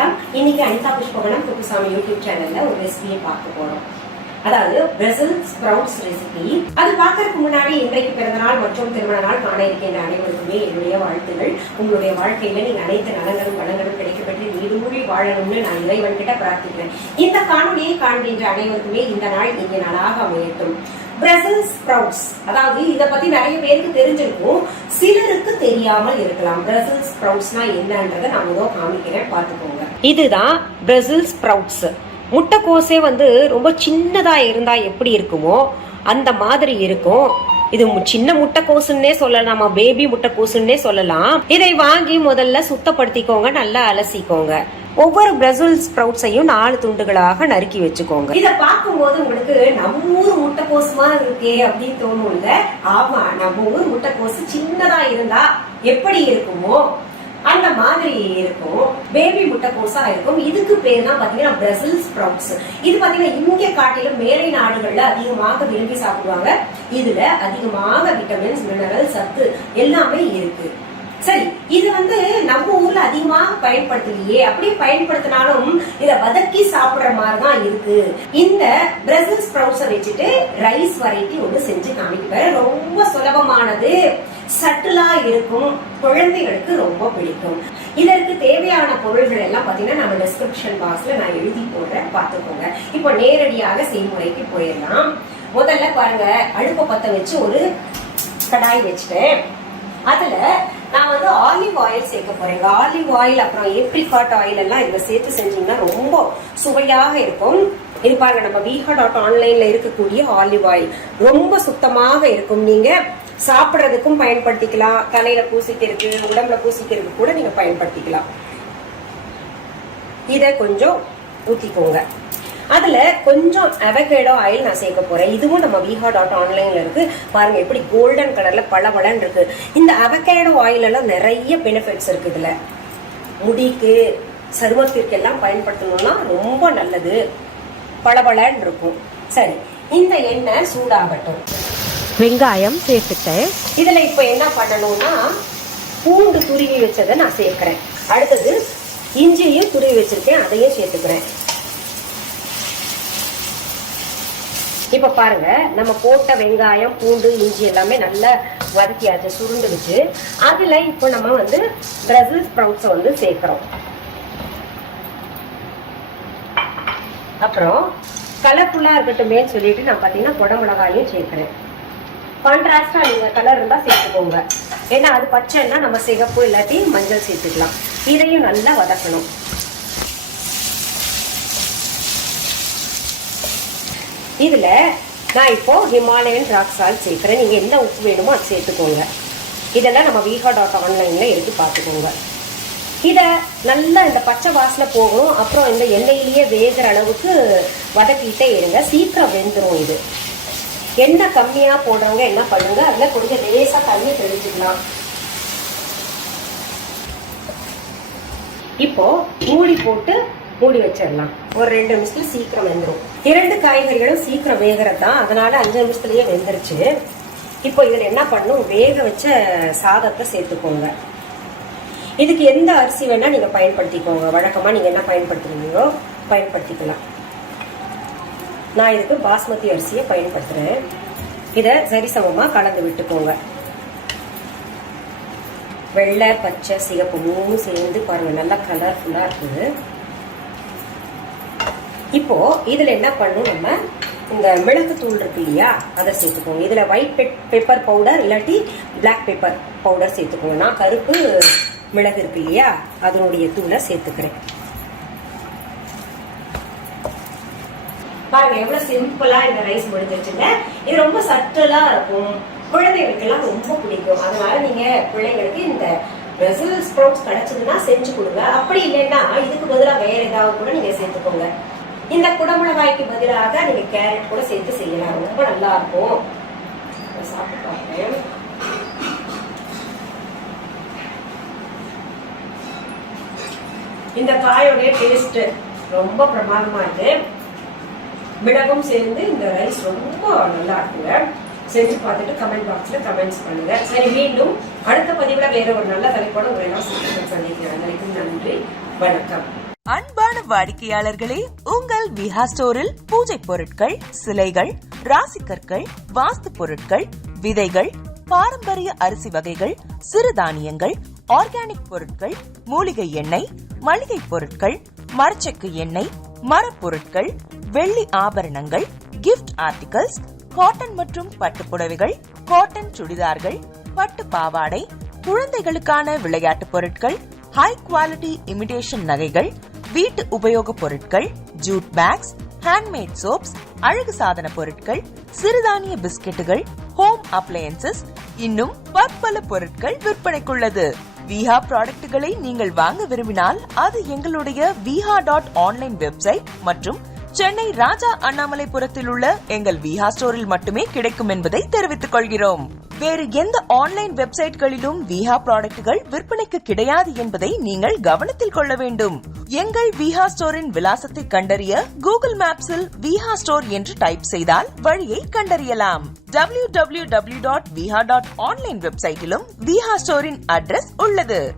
வணக்கம். இன்னைக்கு அனிதா குப்பூசாமி யூடியூப் சேனல்ல ஒரு ரெசிபியை பார்க்க போறோம். அதாவது பிரசில் ஸ்ப்ரவுட்ஸ் ரெசிபி. அது பார்க்கறதுக்கு முன்னாடி இன்றைக்கு பிறந்த நாள் மற்றும் திருமண நாள் காண இருக்கின்ற அனைவருக்குமே என்னுடைய வாழ்த்துகள். உங்களுடைய வாழ்க்கையில நீங்க அனைத்து நலங்களும் வளங்களும் கிடைக்கப்பட்டு நீடூழி வாழணும்னு நான் இறைவன் கிட்ட பிரார்த்திக்கிறேன். இந்த காணொலியை காண்கின்ற அனைவருக்குமே இந்த நாள் இனிய நாளாக அமையட்டும். பிரசில் ஸ்ப்ரவுட்ஸ், அதாவது இத பத்தி நிறைய பேருக்கு தெரிஞ்சிருக்கும், சிலருக்கு தெரியாமல் இருக்கலாம். பிரசில் ஸ்ப்ரவுட்ஸ்னா என்னன்றதை நான் முதல் காமிக்கிறேன், பாத்துக்கோங்க. இதுதான் பிரசில் ஸ்ப்ரவுட்ஸ். முட்டைக்கோசே ரொம்ப சின்னதா இருந்தா எப்படி இருக்குமோ அந்த மாதிரி இருக்கும். இது சின்ன முட்டைக்கோசுன்னே சொல்லலாம், பேபி முட்டைக்கோசுன்னே சொல்லலாம். இதை வாங்கி முதல்ல சுத்தப்படுத்திக்கோங்க, நல்லா அலசிக்கோங்க. ஒவ்வொரு பிரசில் ஸ்ப்ரவுட்ஸையும் 4 துண்டுகளாக நறுக்கி வச்சுக்கோங்க. இத பார்க்கும்போது உங்களுக்கு நம்ம ஊர் முட்டைக்கோசுமா இருக்கே அப்படின்னு தோணும் இல்ல? ஆமா, நம்ம ஊர் முட்டைக்கோசு சின்னதா இருந்தா எப்படி இருக்குமோ அந்த மாதிரி இருக்கும். பேபி முட்டைக்கோசா இருக்கும். இதுக்கு பேர் தான் பாத்தீங்கன்னா பிரசில் ஸ்ப்ரவுட்ஸ். இது பாத்தீங்கன்னா இங்க காட்டிலும் மேலை நாடுகள்ல அதிகமாக விரும்பி சாப்பிடுவாங்க. இதுல அதிகமாக விட்டமின்ஸ், மினரல், சத்து எல்லாமே இருக்கு. சரி, இது நம்ம ஊர்ல அதிகமாக பயன்படுத்தலையே, அப்படியே பயன்படுத்தினாலும் இத வதக்கி சாப்பிடுற மாதிரிதான் இருக்கு. இந்த பிரசில் ஸ்ப்ரவுட்ஸை வச்சுட்டு ரைஸ் வெரைட்டி ஒண்ணு செஞ்சு காமிக்கிறேன். ரொம்ப சுலபமானது, சட்டிலா இருக்கும், குழந்தைகளுக்கு ரொம்ப பிடிக்கும். இதற்கு தேவையான பொருள்கள் எல்லாம் பாத்தீங்கன்னா நம்ம டிஸ்கிரிப்ஷன் பாக்ஸ்ல நான் எழுதி போடுறேன், பாத்துக்கோங்க. இப்போ நேரடியாக செய்முறைக்கு போயிடலாம். முதல்ல பாருங்க, அடுப்பை பத்த வச்சு ஒரு கடாய் வச்சுட்டேன். அதுல நான் ஆலிவ் ஆயில் சேர்க்க போறேன். ஆலிவ் ஆயில் அப்புறம் ஏப்ரிகாட் ஆயில் எல்லாம் இதுல சேர்த்து செஞ்சீங்கன்னா ரொம்ப சுவையாக இருக்கும். இது பாருங்க, நம்ம viha.online இருக்கக்கூடிய ஆலிவ் ஆயில் ரொம்ப சுத்தமாக இருக்கும். நீங்க சாப்பிடுறதுக்கும் பயன்படுத்திக்கலாம், தலையில பூசிக்கிறதுக்கு, உடம்புல பூசிக்கிறதுக்கு கூட நீங்க பயன்படுத்திக்கலாம். இத கொஞ்சம் ஊத்திக்கோங்க. அதுல கொஞ்சம் அவகேடோ ஆயில் நான் சேர்க்க போறேன். இதுவும் நம்ம viha.online இருக்கு. பாருங்க எப்படி கோல்டன் கலர்ல பளபளன்னு இருக்கு. இந்த அவகேடோ ஆயில் எல்லாம் நிறைய பெனிஃபிட்ஸ் இருக்கு. இதுல முடிக்கு, சருமத்திற்கு எல்லாம் பயன்படுத்தணும்னா ரொம்ப நல்லது, பளபளன்னு இருக்கும். சரி, இந்த எண்ணெய் சூடாகட்டும். வெங்காயம் சேர்த்துட்டேன். இதுல இப்ப என்ன பண்ணணும்னா பூண்டு துருவி வச்சதை நான் சேர்க்கிறேன். அடுத்தது இஞ்சியும் துருவி வச்சிருக்கேன், அதையும் சேர்த்துக்கிறேன். இப்ப பாருங்க, நம்ம போட்ட வெங்காயம், பூண்டு, இஞ்சி எல்லாமே நல்லா வதக்கியாச்சு, சுருண்டுச்சு. அதுல இப்ப நம்ம பிரசில் ஸ்ப்ரவுட்ஸை சேர்க்கிறோம். அப்புறம் கலர்ஃபுல்லா இருக்கட்டுமே சொல்லிட்டு நான் பாத்தீங்கன்னா குடமிளகாயும் சேர்க்கிறேன். கான்ட்ராஸ்டா நீங்க கலர் இருந்தா சேர்த்துக்கோங்க. ஏன்னா அது பச்சைன்னா நம்ம சிகப்பு இல்லாட்டி மஞ்சள் சேர்த்துக்கலாம். இதையும் நல்லா வதக்கணும். இதுல நான் இப்போ ஹிமாலயன் ராக் சால்ட் சேர்க்கிறேன். நீங்க எந்த உப்பு வேணுமோ அது சேர்த்துக்கோங்க. இதெல்லாம் நம்ம viha.online எடுத்து பார்த்துக்கோங்க. இத நல்லா இந்த பச்சை வாசனை போகும். அப்புறம் இந்த எண்ணெயிலேயே வேகிற அளவுக்கு வதக்கிட்டே இருங்க, சீக்கிரம் வெந்துடும். இது எண்ணெய் கம்மியா போடுறவங்க என்ன பண்ணுங்க, அதுல கொஞ்சம் லேசா தண்ணி தெளிச்சுக்கலாம். இப்போ மூடி போட்டு மூடி வச்சிடலாம். ஒரு 2 நிமிஷத்துல சீக்கிரம் வெந்துடும். 2 காய்கறிகளும் சீக்கிரம் வேகிறதா, அதனால 5 நிமிஷத்துலயே வெந்துருச்சு. இப்போ இதுல என்ன பண்ணும், வேக வச்ச சாதத்தை சேர்த்துக்கோங்க. இதுக்கு எந்த அரிசி வேணா நீங்க பயன்படுத்திக்கோங்க. வழக்கமா நீங்க என்ன பயன்படுத்துறீங்களோ பயன்படுத்திக்கலாம். நான் இதுக்கு பாஸ்மதி அரிசியை பயன்படுத்துறேன். இத சரிசமமா கலந்து விட்டுக்கோங்க. வெள்ளை, பச்சை, சிகப்பு 3 சேர்ந்து பாருங்க, நல்லா கலர்ஃபுல்லா இருக்குது. இப்போ இதுல என்ன பண்ணும், நம்ம இந்த மிளகு தூள் இருக்கு இல்லையா, அதை சேர்த்துக்கோங்க. இதுல ஒயிட் பெப்பர் பவுடர் இல்லாட்டி பிளாக் பெப்பர் பவுடர் சேர்த்துக்கோங்க. நான் கருப்பு மிளகு இருக்கு இல்லையா, அதனுடைய தூளை சேர்த்துக்கிறேன். பாருங்க எவ்வளவு சிம்பிளா இந்த ரைஸ் முடிஞ்சிருச்சுங்க. இது ரொம்ப சட்டலா இருக்கும், குழந்தைகளுக்கு எல்லாம் ரொம்ப பிடிக்கும். அதனால நீங்க பிள்ளைங்களுக்கு இந்த பிரசில் ஸ்ப்ரவுட்ஸ் கிடைச்சதுன்னா செஞ்சு கொடுங்க. அப்படி இல்லைன்னா இதுக்கு பதிலாக வேற ஏதாவது கூட நீங்க சேர்த்துக்கோங்க. இந்த குடமிளகாய்க்கு பதிலாக நீங்க கேரட் கூட சேர்த்து செய்யலாம், ரொம்ப நல்லா இருக்கும். சாப்பிட்டு பார்ப்பேன். இந்த காயோடைய டேஸ்ட் ரொம்ப பிரமாதமா இருக்கு. மிளகும் சேர்ந்து இந்த ரைஸ் ரொம்ப நல்லா இருக்குங்க. செஞ்சு பார்த்துட்டு கமெண்ட் பாக்ஸ்ல கமெண்ட்ஸ் பண்ணுங்க. சரி, மீண்டும் அடுத்த பதிவுல வேற ஒரு நல்ல தலைப்போட உங்களை எல்லாம் சந்திக்கிறேன். நன்றி, வணக்கம். அன்பான வாடிக்கையாளர்களே, உங்கள் விஹா ஸ்டோரில் பூஜை பொருட்கள், சிலைகள், ராசிக்கற்கள், வாஸ்து பொருட்கள், விதைகள், பாரம்பரிய அரிசி வகைகள், சிறுதானியங்கள், ஆர்கானிக் பொருட்கள், மூலிகை எண்ணெய், மளிகை பொருட்கள், மரச்செக்கு எண்ணெய், மரப்பொருட்கள், வெள்ளி ஆபரணங்கள், கிஃப்ட் ஆர்டிகல்ஸ், காட்டன் மற்றும் பட்டு புடவைகள், காட்டன் சுடிதார்கள், பட்டு பாவாடை, குழந்தைகளுக்கான விளையாட்டு பொருட்கள், ஹை குவாலிட்டி இமிடேஷன் நகைகள், வீட்டு உபயோக பொருட்கள், ஜூட் பேக்ஸ், ஹேண்ட்மேட் சோப்ஸ், அழகு சாதன பொருட்கள், சிறுதானிய பிஸ்கெட்டுகள், ஹோம் அப்ளையன்சஸ், இன்னும் பற்பல பொருட்கள் விற்பனைக்குள்ளது. விஹா ப்ராடக்ட்களை நீங்கள் வாங்க விரும்பினால் அது எங்களுடைய viha.online வெப்சைட் மற்றும் சென்னை ராஜா அண்ணாமலைபுரத்தில் உள்ள எங்கள் விஹா ஸ்டோரில் மட்டுமே கிடைக்கும் என்பதை தெரிவித்துக் கொள்கிறோம். வேறு எந்த ஆன்லைன் வெப்சைட்களிலும் விஹா ப்ராடக்ட்கள் விற்பனைக்கு கிடையாது என்பதை நீங்கள் கவனத்தில் கொள்ள வேண்டும். எங்கள் விஹா ஸ்டோரின் விலாசத்தை கண்டறிய கூகுள் மேப்ஸில் விஹா ஸ்டோர் என்று டைப் செய்தால் வழியை கண்டறியலாம். www.viha.online வெப்சைட்டிலும் விஹா ஸ்டோரின் அட்ரஸ் உள்ளது.